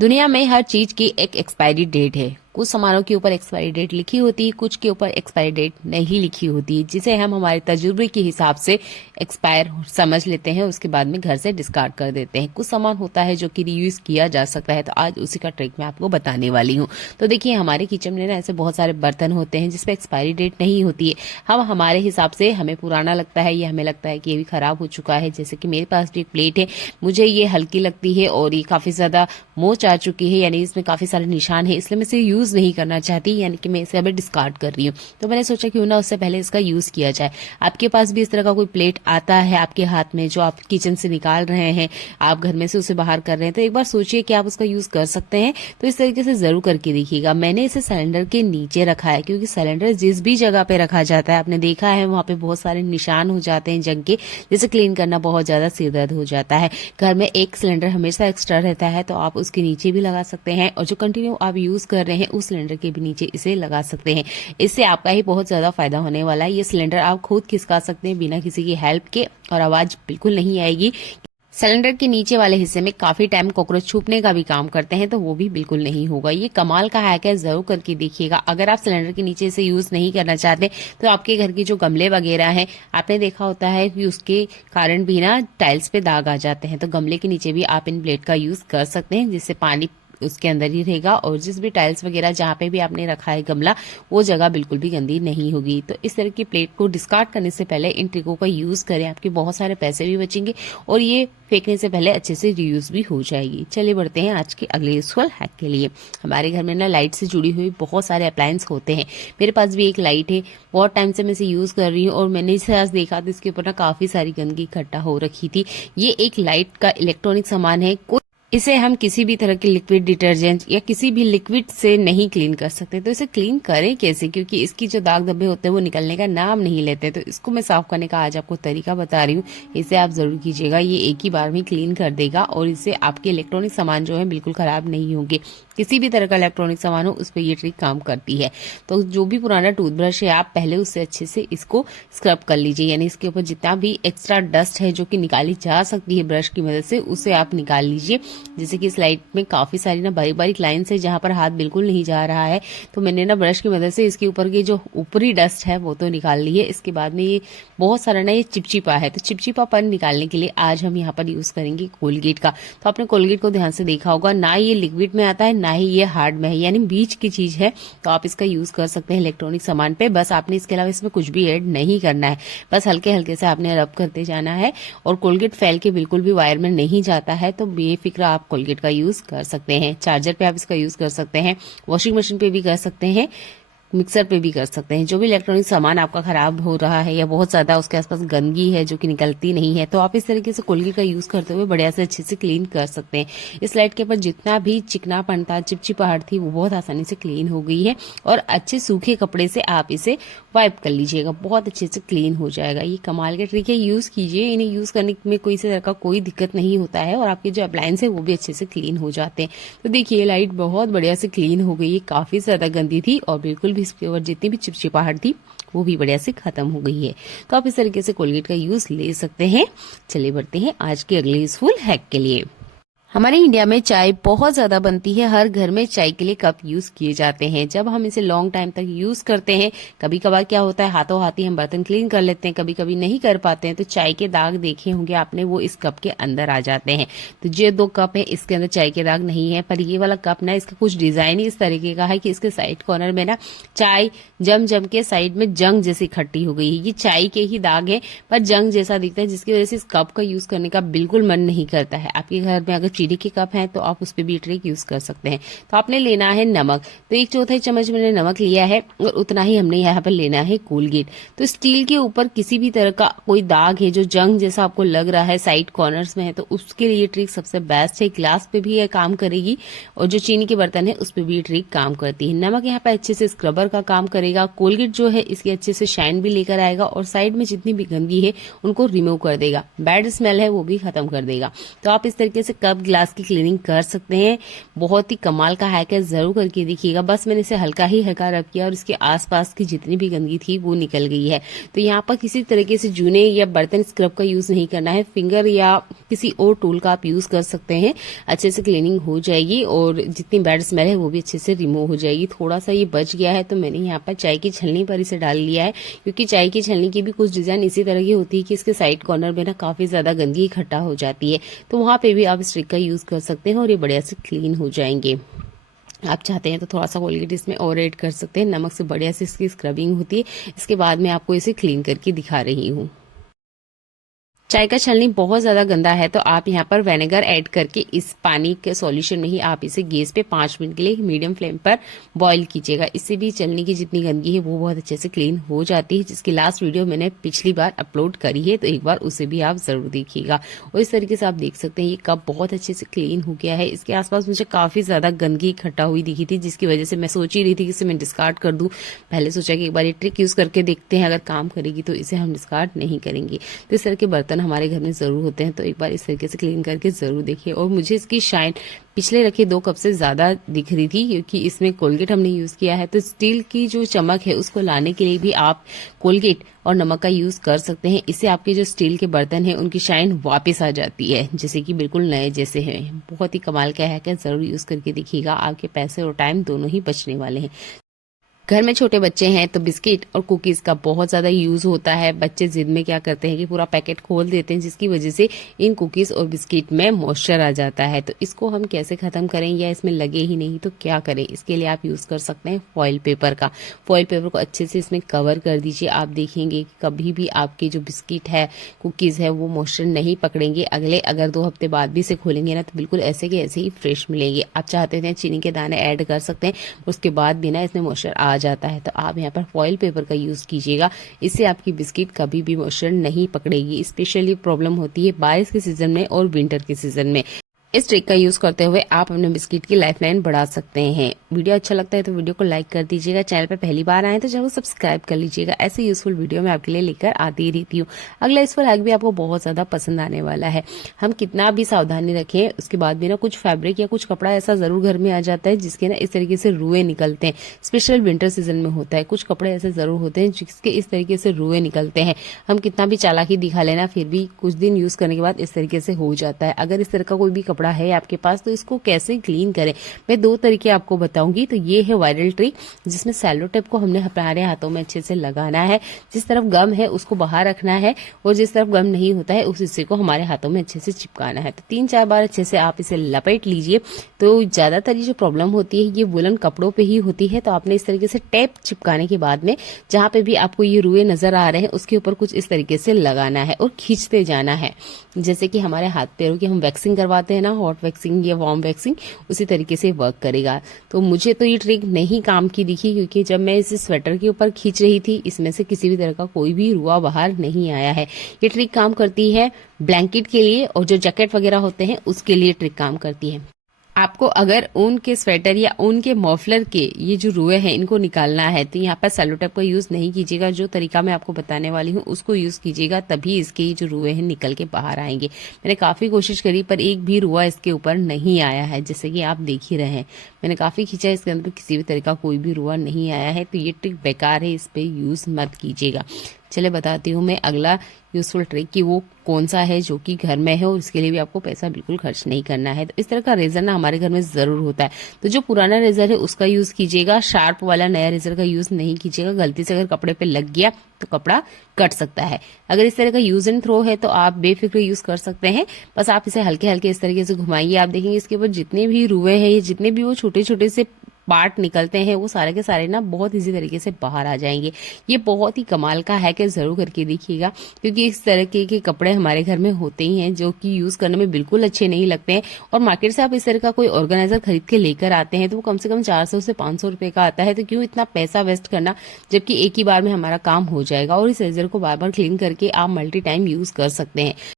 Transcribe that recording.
दुनिया में हर चीज की एक एक्सपायरी डेट है। कुछ सामानों के ऊपर एक्सपायरी डेट लिखी होती है, कुछ के ऊपर एक्सपायरी डेट नहीं लिखी होती है, जिसे हम हमारे तजुर्बे के हिसाब से एक्सपायर समझ लेते हैं, उसके बाद में घर से डिस्कार्ड कर देते हैं। कुछ सामान होता है जो कि रीयूज किया जा सकता है, तो आज उसी का ट्रिक मैं आपको बताने वाली हूँ। तो देखिए, हमारे किचन में ना ऐसे बहुत सारे बर्तन होते हैं जिसपे एक्सपायरी डेट नहीं होती है। हम हमारे हिसाब से हमें पुराना लगता है, या हमें लगता है कि ये भी खराब हो चुका है। जैसे कि मेरे पास भी एक प्लेट है, मुझे ये हल्की लगती है और ये काफी ज्यादा मोच आ चुकी है, यानी इसमें काफी सारे निशान है, इसलिए मैं इसे यूज नहीं करना चाहती, यानी कि मैं इसे अभी डिस्कार्ड कर रही हूँ। तो मैंने सोचा क्यों ना उससे पहले इसका यूज किया जाए। आपके पास भी इस तरह का कोई प्लेट आता है आपके हाथ में, जो आप किचन से निकाल रहे हैं, आप घर में से उसे बाहर कर रहे हैं, तो एक बार सोचिए कि आप उसका यूज कर सकते हैं। तो इस तरीके से जरूर करके देखिएगा। मैंने इसे सिलेंडर के नीचे रखा है, क्योंकि सिलेंडर जिस भी जगह पे रखा जाता है, आपने देखा है वहां पे बहुत सारे निशान हो जाते हैं जंग के, जिसे क्लीन करना बहुत ज्यादा सिरदर्द हो जाता है। घर में एक सिलेंडर हमेशा एक्स्ट्रा रहता है, तो आप उसके नीचे भी लगा सकते हैं, और जो कंटिन्यू आप यूज कर रहे हैं उस सिलेंडर के भी नीचे इसे लगा सकते हैं। इससे आपका ही बहुत ज्यादा फायदा होने वाला है। ये सिलेंडर आप खुद खिसका सकते हैं बिना किसी की हेल्प के, और आवाज बिल्कुल नहीं आएगी। सिलेंडर के नीचे वाले हिस्से में काफी टाइम कॉकरोच छुपने का भी काम करते हैं, तो वो भी बिल्कुल नहीं होगा। ये कमाल का हैक है, जरूर करके देखिएगा। अगर आप सिलेंडर के नीचे इसे यूज नहीं करना चाहते, तो आपके घर की जो गमले वगैरह हैं, आपने देखा होता है कि उसके कारण भी ना टाइल्स पे दाग आ जाते हैं, तो गमले के नीचे भी आप इन ब्लेड का यूज कर सकते हैं, जिससे पानी उसके अंदर ही रहेगा, और जिस भी टाइल्स वगैरह जहाँ पे भी आपने रखा है गमला, वो जगह बिल्कुल भी गंदी नहीं होगी। तो इस तरह की प्लेट को डिस्कार्ड करने से पहले इन ट्रिकों का यूज करें, आपके बहुत सारे पैसे भी बचेंगे, और ये फेंकने से पहले अच्छे से रीयूज भी हो जाएगी। चलिए बढ़ते हैं आज के अगले यूजफुल हैक के लिए। हमारे घर में ना लाइट से जुड़ी हुई बहुत सारे अप्लायंस होते हैं। मेरे पास भी एक लाइट है, बहुत टाइम से मैं इसे यूज कर रही हूँ, और मैंने इसे आज देखा तो इसके ऊपर ना काफी सारी गंदगी इकट्ठा हो रखी थी। ये एक लाइट का इलेक्ट्रॉनिक सामान है। इसे हम किसी भी तरह के लिक्विड डिटर्जेंट या किसी भी लिक्विड से नहीं क्लीन कर सकते। तो इसे क्लीन करें कैसे, क्योंकि इसकी जो दाग धब्बे होते हैं वो निकलने का नाम नहीं लेते। तो इसको मैं साफ करने का आज आपको तरीका बता रही हूँ, इसे आप जरूर कीजिएगा। ये एक ही बार में क्लीन कर देगा, और इससे आपके इलेक्ट्रॉनिक सामान जो है बिल्कुल खराब नहीं होंगे। किसी भी तरह का इलेक्ट्रॉनिक सामान हो, उस पर ये ट्रिक काम करती है। तो जो भी पुराना टूथब्रश है, आप पहले उससे अच्छे से इसको स्क्रब कर लीजिए, यानी इसके ऊपर जितना भी एक्स्ट्रा डस्ट है जो कि निकाली जा सकती है ब्रश की मदद से, उसे आप निकाल लीजिए। जैसे कि स्लाइड में काफी सारी ना बारीक बारीक लाइन्स है जहां पर हाथ बिल्कुल नहीं जा रहा है, तो मैंने ना ब्रश की मदद से इसके ऊपर की जो ऊपरी डस्ट है वो तो निकाल ली है। इसके बाद में ये बहुत सारा ना ये चिपचिपा है, तो चिपचिपापन निकालने के लिए आज हम यहाँ पर यूज करेंगे कोलगेट का। तो आपने कोलगेट को ध्यान से देखा होगा, ना ये लिक्विड में आता है ना ही ये हार्ड में है, यानी बीच की चीज है। तो आप इसका यूज कर सकते हैं इलेक्ट्रॉनिक सामान पे। बस आपने इसके अलावा इसमें कुछ भी ऐड नहीं करना है, बस हल्के हल्के से आपने रब करते जाना है, और कोलगेट फैल के बिल्कुल भी वायर में नहीं जाता है। तो बेफिक्र आप कोलगेट का यूज कर सकते हैं। चार्जर पे आप इसका यूज कर सकते हैं, वॉशिंग मशीन पे भी कर सकते हैं, मिक्सर पे भी कर सकते हैं। जो भी इलेक्ट्रॉनिक सामान आपका खराब हो रहा है या बहुत ज्यादा उसके आसपास गंदगी है जो कि निकलती नहीं है, तो आप इस तरीके से कोलगेट का यूज करते हुए बढ़िया से अच्छे से क्लीन कर सकते हैं। इस लाइट के ऊपर जितना भी चिकनापन था, चिपचिपाहट थी, वो बहुत आसानी से क्लीन हो गई है, और अच्छे सूखे कपड़े से आप इसे वाइप कर लीजिएगा, बहुत अच्छे से क्लीन हो जाएगा। ये कमाल के ट्रिक है, यूज कीजिए। इन्हें यूज करने में कोई से तरह का कोई दिक्कत नहीं होता है, और आपके जो अप्लायंस है वो भी अच्छे से क्लीन हो जाते हैं। तो देखिए, लाइट बहुत बढ़िया से क्लीन हो गई है, काफी ज्यादा गंदी थी, और बिल्कुल भी इसके ऊपर जितनी भी चिपचिपाहट थी वो भी बढ़िया से खत्म हो गई है। तो आप इस तरीके से कोलगेट का यूज ले सकते हैं। चलिए बढ़ते हैं आज के अगले यूजफुल हैक के लिए। हमारे इंडिया में चाय बहुत ज्यादा बनती है, हर घर में चाय के लिए कप यूज किए जाते हैं। जब हम इसे लॉन्ग टाइम तक यूज करते हैं, कभी कभार क्या होता है, हाथों हाथ ही हम बर्तन क्लीन कर लेते हैं, कभी कभी नहीं कर पाते हैं, तो चाय के दाग देखे होंगे आपने, वो इस कप के अंदर आ जाते हैं। तो ये 2 कप है, इसके अंदर चाय के दाग नहीं है, पर ये वाला कप ना, इसका कुछ डिजाइन ही इस तरीके का है कि इसके साइड कॉर्नर में ना चाय जम जम के साइड में जंग जैसी इकट्ठी हो गई है। ये चाय के ही दाग है, पर जंग जैसा दिखता है, जिसकी वजह से इस कप का यूज करने का बिल्कुल मन नहीं करता है। आपके घर में अगर चीनी के कप है तो आप उस पर भी ट्रिक यूज कर सकते हैं। तो आपने लेना है नमक, तो 1/4 चम्मच मैंने नमक लिया है, और उतना ही हमने यहाँ पर लेना है कोलगेट। तो स्टील के ऊपर किसी भी तरह का कोई दाग है जो जंग जैसा आपको लग रहा है, साइड कॉर्नर्स में है, तो उसके लिए ट्रिक सबसे बेस्ट है। ग्लास पे भी यह काम करेगी, और जो चीनी के बर्तन है उस पर भी ट्रिक काम करती है। नमक यहाँ पे अच्छे से स्क्रबर का काम करेगा, कोलगेट जो है इसकी अच्छे से शाइन भी लेकर आएगा, और साइड में जितनी भी गंदगी है उनको रिमूव कर देगा, बैड स्मेल है वो भी खत्म कर देगा। तो आप इस तरीके से कप ग्लास की क्लीनिंग कर सकते हैं। बहुत ही कमाल का हैक है, जरूर करके देखिएगा। बस मैंने इसे हल्का ही हल्का रब किया और इसके आसपास की जितनी भी गंदगी थी वो निकल गई है। तो यहाँ पर किसी तरीके से जूने या बर्तन स्क्रब का यूज नहीं करना है, फिंगर या किसी और टूल का आप यूज कर सकते हैं। अच्छे से क्लीनिंग हो जाएगी और जितनी बैड स्मेल है वो भी अच्छे से रिमूव हो जाएगी। थोड़ा सा ये बच गया है तो मैंने यहाँ पर चाय की छलनी पर इसे डाल लिया है, क्योंकि चाय की छलनी की भी कुछ डिजाइन इसी तरह की होती है कि इसके साइड कॉर्नर में ना काफी ज्यादा गंदगी इकट्ठा हो जाती है। तो वहां पे भी आप इस ट्रिक का यूज कर सकते हैं और ये बढ़िया से क्लीन हो जाएंगे। आप चाहते हैं तो थोड़ा सा कोलगेट इसमें और ऐड कर सकते हैं। नमक से बढ़िया से इसकी स्क्रबिंग होती है। इसके बाद मैं आपको इसे क्लीन करके दिखा रही हूँ। चाय का छलनी बहुत ज्यादा गंदा है तो आप यहाँ पर विनेगर ऐड करके इस पानी के सॉल्यूशन में ही आप इसे गैस पे 5 मिनट के लिए मीडियम फ्लेम पर बॉईल कीजिएगा। इससे भी छलनी की जितनी गंदगी है वो बहुत अच्छे से क्लीन हो जाती है, जिसकी लास्ट वीडियो मैंने पिछली बार अपलोड करी है, तो एक बार उसे भी आप जरूर देखिएगा। और इस तरीके से आप देख सकते हैं ये कप बहुत अच्छे से क्लीन हो गया है। इसके आसपास मुझे काफी ज्यादा गंदगी इकट्ठा हुई दिखी थी, जिसकी वजह से मैं सोच ही रही थी कि इसे मैं डिस्कार्ड कर दूं। पहले सोचा कि एक बार ये ट्रिक यूज करके देखते हैं, अगर काम करेगी तो इसे हम डिस्कार्ड नहीं करेंगे। तो इस तरह के बर्तन हमारे घर में जरूर होते हैं, तो एक बार इस तरीके से क्लीन करके जरूर देखिए। और मुझे इसकी शाइन पिछले रखे 2 कप से ज्यादा दिख रही थी, क्योंकि इसमें कोलगेट हमने यूज किया है। तो स्टील की जो चमक है उसको लाने के लिए भी आप कोलगेट और नमक का यूज कर सकते हैं। इससे आपके जो स्टील के बर्तन हैं उनकी शाइन वापस आ जाती है, जैसे कि बिल्कुल नए जैसे हैं। बहुत ही कमाल का हैक है, जरूर यूज करके देखिएगा। आपके पैसे और टाइम दोनों ही बचने वाले हैं। घर में छोटे बच्चे हैं तो बिस्किट और कुकीज का बहुत ज्यादा यूज होता है। बच्चे जिद में क्या करते हैं कि पूरा पैकेट खोल देते हैं, जिसकी वजह से इन कुकीज और बिस्किट में मॉइस्चर आ जाता है। तो इसको हम कैसे खत्म करें, या इसमें लगे ही नहीं तो क्या करें? इसके लिए आप यूज कर सकते हैं फॉइल पेपर का। फॉइल पेपर को अच्छे से इसमें कवर कर दीजिए। आप देखेंगे कि कभी भी आपके जो बिस्किट है, कुकीज है, वो मॉइस्चर नहीं पकड़ेंगे। अगर 2 हफ्ते बाद भी इसे खोलेंगे ना तो बिल्कुल ऐसे के ऐसे ही फ्रेश मिलेंगे। आप चाहते हैं चीनी के दाने ऐड कर सकते हैं, उसके बाद भी ना इसमें मॉइस्चर आ जाता है। तो आप यहाँ पर फॉइल पेपर का यूज कीजिएगा। इससे आपकी बिस्किट कभी भी मॉइस्चर नहीं पकड़ेगी। स्पेशली प्रॉब्लम होती है बारिश के सीजन में और विंटर के सीजन में। इस ट्रिक का यूज करते हुए आप अपने बिस्किट की लाइफ लाइन बढ़ा सकते हैं। वीडियो अच्छा लगता है तो वीडियो को लाइक कर दीजिएगा। चैनल पर पहली बार आए तो जरूर सब्सक्राइब कर लीजिएगा। ऐसे यूजफुल वीडियो मैं आपके लिए लेकर आती ही रहती हूँ। अगला यूजफुल हैक भी आपको बहुत ज्यादा पसंद आने वाला है। हम कितना भी सावधानी रखें, उसके बाद भी ना कुछ फैब्रिक या कुछ कपड़ा ऐसा जरूर घर में आ जाता है जिसके ना इस तरीके से रुए निकलते हैं। स्पेशल विंटर सीजन में होता है। कुछ कपड़े ऐसे जरूर होते हैं जिसके इस तरीके से रुए निकलते हैं। हम कितना भी चालाकी दिखा लेना, फिर भी कुछ दिन यूज करने के बाद इस तरीके से हो जाता है। अगर इस तरह का कोई भी कपड़ा है आपके पास तो इसको कैसे क्लीन करें, मैं 2 तरीके आपको बताऊंगी। तो ये है वायरल ट्रिक, जिसमें सेलो टेप को हमने हमारे हाथों में अच्छे से लगाना है। जिस तरफ गम है उसको बाहर रखना है और जिस तरफ गम नहीं होता है उस हिस्से को हमारे हाथों में अच्छे से चिपकाना है। तो 3-4 बार अच्छे से आप इसे लपेट लीजिए। तो ज्यादातर ये जो प्रॉब्लम होती है ये वुलन कपड़ों पे ही होती है। तो आपने इस तरीके से टेप चिपकाने के बाद में जहां पे भी आपको ये रुए नजर आ रहे हैं उसके ऊपर कुछ इस तरीके से लगाना है और खींचते जाना है। जैसे कि हमारे हाथ पैरों की हम वैक्सिंग करवाते हैं ना, हॉट वैक्सिंग या वार्म वैक्सिंग, उसी तरीके से वर्क करेगा। तो मुझे तो ये ट्रिक नहीं काम की दिखी, क्योंकि जब मैं इसे स्वेटर के ऊपर खींच रही थी इसमें से किसी भी तरह का कोई भी रुआ बाहर नहीं आया है। ये ट्रिक काम करती है ब्लैंकेट के लिए और जो जैकेट वगैरह होते हैं उसके लिए ट्रिक काम करती है। आपको अगर ऊन के स्वेटर या ऊन के मफलर के ये जो रुए हैं इनको निकालना है तो यहाँ पर सेलो टेप का यूज नहीं कीजिएगा। जो तरीका मैं आपको बताने वाली हूँ उसको यूज कीजिएगा, तभी इसके ये जो रुए हैं निकल के बाहर आएंगे। मैंने काफी कोशिश करी पर एक भी रुआ इसके ऊपर नहीं आया है, जैसे कि आप देख ही रहे हैं। मैंने काफी खींचा, इसके अंदर किसी भी तरह का कोई भी रुआ नहीं आया है। तो ये ट्रिक बेकार है, इस पे यूज मत कीजिएगा। चले बताती हूँ मैं अगला यूजफुल ट्रिक कि वो कौन सा है जो कि घर में है और इसके लिए भी आपको पैसा बिल्कुल खर्च नहीं करना है। तो इस तरह का रेजर ना हमारे घर में जरूर होता है, तो जो पुराना रेजर है उसका यूज कीजिएगा। शार्प वाला नया रेजर का यूज नहीं कीजिएगा। गलती से अगर कपड़े पे लग गया तो कपड़ा कट सकता है। अगर इस तरह का यूज एंड थ्रो है तो आप बेफिक्र यूज कर सकते हैं। बस आप इसे हल्के हल्के इस तरीके से घुमाइए। आप देखेंगे इसके ऊपर जितने भी रुए हैं, ये जितने भी वो छोटे छोटे से पार्ट निकलते हैं वो सारे के सारे ना बहुत इजी तरीके से बाहर आ जाएंगे। ये बहुत ही कमाल का हैक है, जरूर करके देखिएगा। क्योंकि इस तरह के कपड़े हमारे घर में होते ही हैं जो कि यूज करने में बिल्कुल अच्छे नहीं लगते हैं। और मार्केट से आप इस तरह का कोई ऑर्गेनाइजर खरीद के लेकर आते हैं तो वो कम से कम 400 से 500 रुपए का आता है। तो क्यों इतना पैसा वेस्ट करना, जबकि एक ही बार में हमारा काम हो जाएगा। और इस रेजर को बार बार क्लीन करके आप मल्टी टाइम यूज कर सकते हैं।